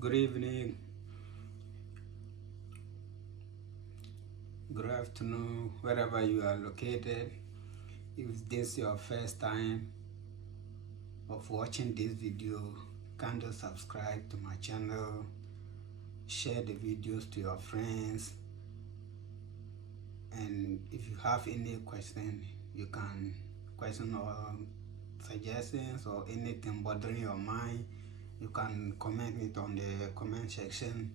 Good evening, good afternoon, wherever you are located. If this is your first time of watching this video, kindly subscribe to my channel, share the videos to your friends, and if you have any question, you can question or suggestions or anything bothering your mind, you can comment it on the comment section.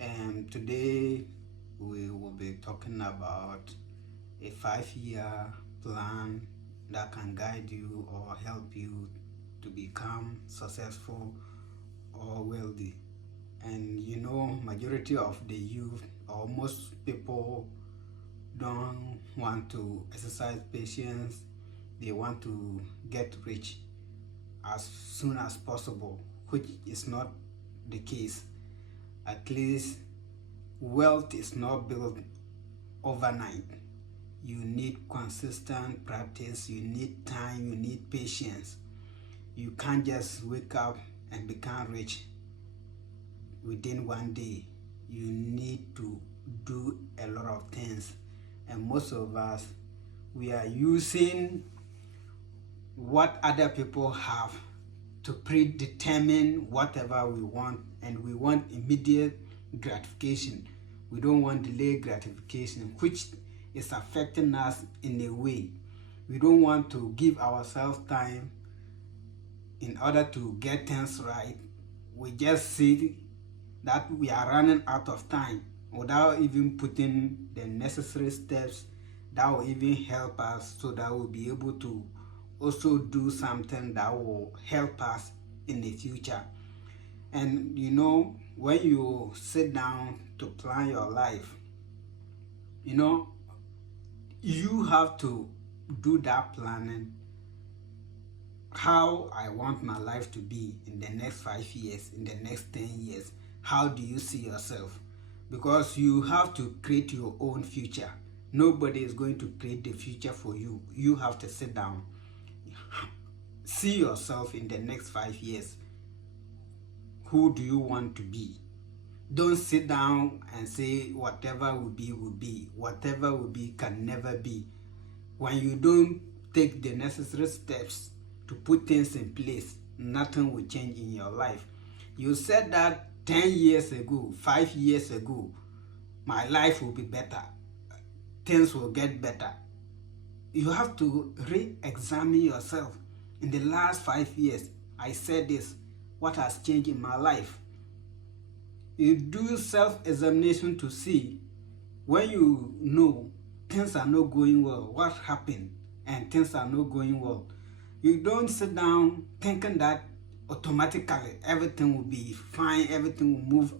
And today we will be talking about a 5-year plan that can guide you or help you to become successful or wealthy. And you know, majority of the youth or most people don't want to exercise patience. They want to get rich as soon as possible, which is not the case. At least wealth is not built overnight. You need consistent practice, you need time, you need patience. You can't just wake up and become rich within one day. You need to do a lot of things, and most of us, we are using what other people have to predetermine whatever we want, and we want immediate gratification. We don't want delayed gratification, which is affecting us in a way. We don't want to give ourselves time in order to get things right. We just see that we are running out of time without even putting the necessary steps that will even help us, so that we'll be able to also do something that will help us in the future. And you know, when you sit down to plan your life, you know, you have to do that planning. How I want my life to be in the next 5 years, in the next 10 years. How do you see yourself? Because you have to create your own future. Nobody is going to create the future for you. You have to sit down, see yourself in the next 5 years. Who do you want to be? Don't sit down and say whatever will be will be. Whatever will be can never be. When you don't take the necessary steps to put things in place, nothing will change in your life. You said that 10 years ago, 5 years ago, my life will be better. Things will get better. You have to re-examine yourself. In the last 5 years, I said this. What has changed in my life? You do self-examination to see when you know things are not going well, what happened, and things are not going well. You don't sit down thinking that automatically everything will be fine, everything will move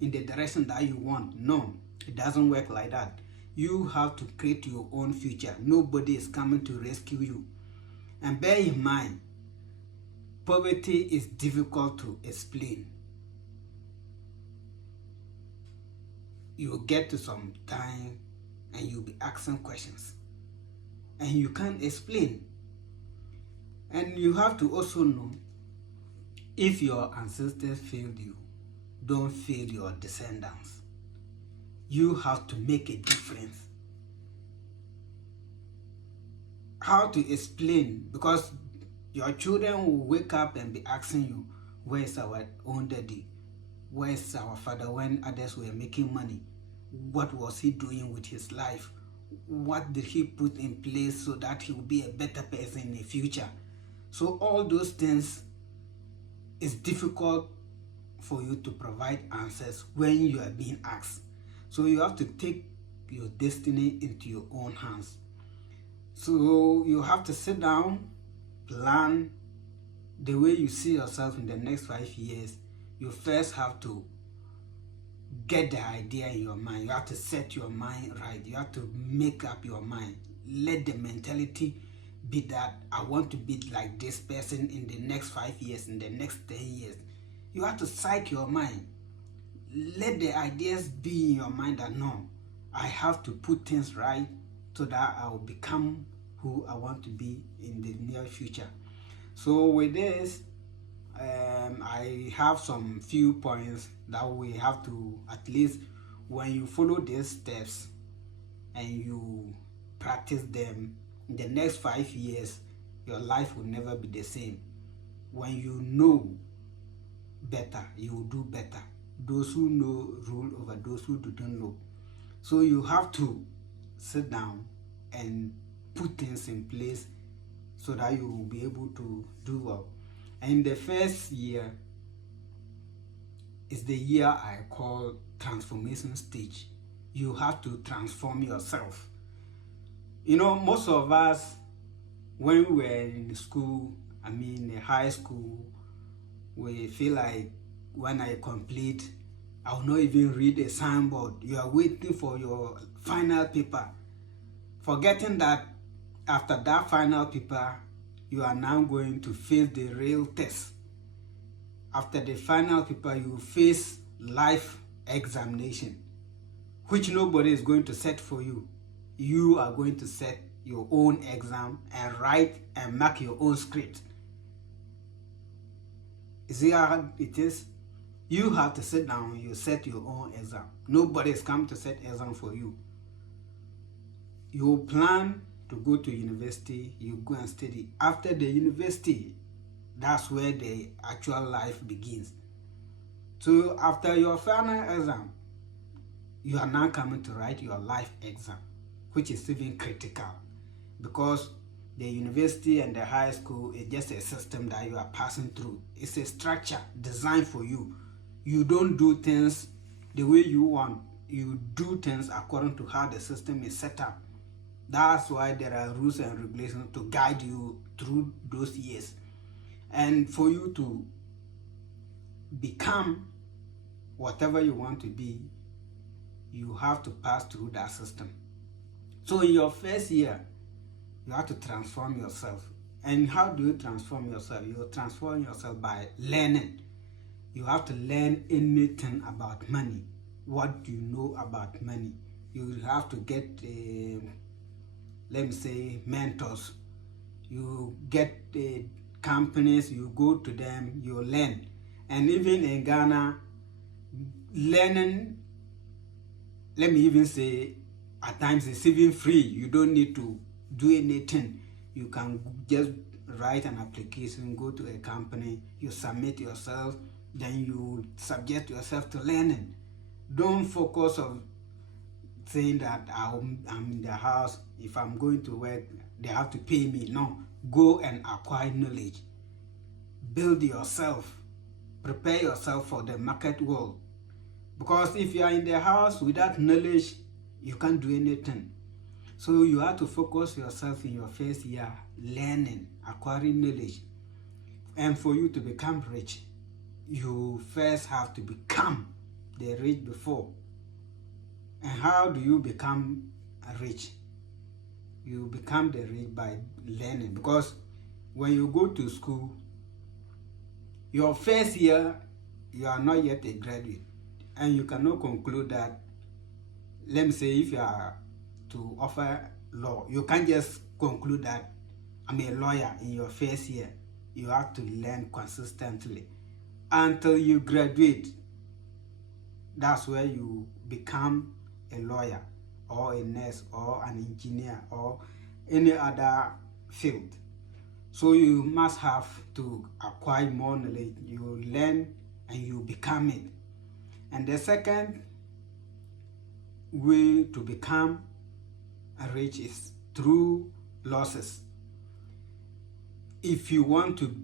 in the direction that you want. No, it doesn't work like that. You have to create your own future. Nobody is coming to rescue you. And bear in mind, poverty is difficult to explain. You will get to some time and you'll be asking questions, and you can't explain. And you have to also know, if your ancestors failed you, don't fail your descendants. You have to make a difference. How to explain? Because your children will wake up and be asking you, where is our own daddy? Where is our father when others were making money? What was he doing with his life? What did he put in place so that he will be a better person in the future? So all those things is difficult for you to provide answers when you are being asked. So you have to take your destiny into your own hands. So you have to sit down, plan the way you see yourself in the next 5 years. You first have to get the idea in your mind. You have to set your mind right. You have to make up your mind. Let the mentality be that I want to be like this person in the next 5 years, in the next 10 years. You have to psych your mind. Let the ideas be in your mind that no, I have to put things right so that I will become who I want to be in the near future. So with this, I have some few points that we have to, at least when you follow these steps and you practice them, in the next 5 years your life will never be the same. When you know better, you will do better. Those who know rule over those who do not know. So you have to sit down and put things in place so that you will be able to do well. And the first year is the year I call transformation stage. You have to transform yourself. You know, most of us, when we were in school, in high school, we feel like when I complete, I will not even read a signboard. You are waiting for your final paper, forgetting that after that final paper, you are now going to face the real test. After the final paper, you face life examination, which nobody is going to set for you. You are going to set your own exam and write and mark your own script. You see how it is? You have to sit down, you set your own exam. Nobody is come to set exam for you. You plan to go to university, you go and study. After the university, that's where the actual life begins. So after your final exam, you are now coming to write your life exam, which is even critical, because the university and the high school is just a system that you are passing through. It's a structure designed for you. You don't do things the way you want. You do things according to how the system is set up. That's why there are rules and regulations to guide you through those years. And for you to become whatever you want to be, you have to pass through that system. So in your first year, you have to transform yourself. And how do you transform yourself? You transform yourself by learning. You have to learn anything about money. What do you know about money? You have to get, let me say, mentors. You get companies, you go to them, you learn. And even in Ghana, learning, let me even say, at times it's even free. You don't need to do anything. You can just write an application, go to a company, you submit yourself, then you subject yourself to learning. Don't focus on saying that I'm in the house, if I'm going to work, they have to pay me. No, go and acquire knowledge. Build yourself. Prepare yourself for the market world. Because if you are in the house without knowledge, you can't do anything. So you have to focus yourself in your first year, learning, acquiring knowledge. And for you to become rich, you first have to become the rich before. And how do you become rich? You become the rich by learning. Because when you go to school, your first year, you are not yet a graduate. And you cannot conclude that, let me say, if you are to offer law, you can't just conclude that I'm a lawyer in your first year. You have to learn consistently until you graduate. That's where you become a lawyer or a nurse or an engineer or any other field. So you must have to acquire more knowledge. You learn and you become it. And the second way to become rich is through losses. If you want to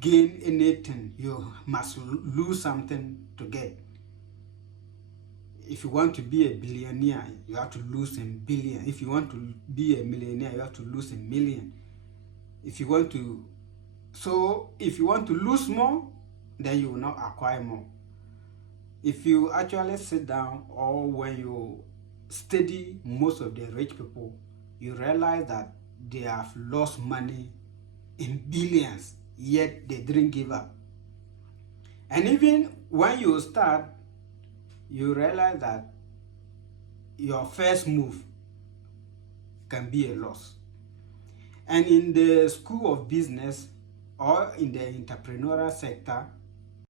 gain anything, you must lose something to get. If you want to be a billionaire, you have to lose a billion. If you want to be a millionaire, you have to lose a million. If you want to lose more, then you will not acquire more. If you actually sit down, or when you study most of the rich people, you realize that they have lost money in billions, yet they didn't give up. And even when you start, you realize that your first move can be a loss. And in the school of business, or in the entrepreneurial sector,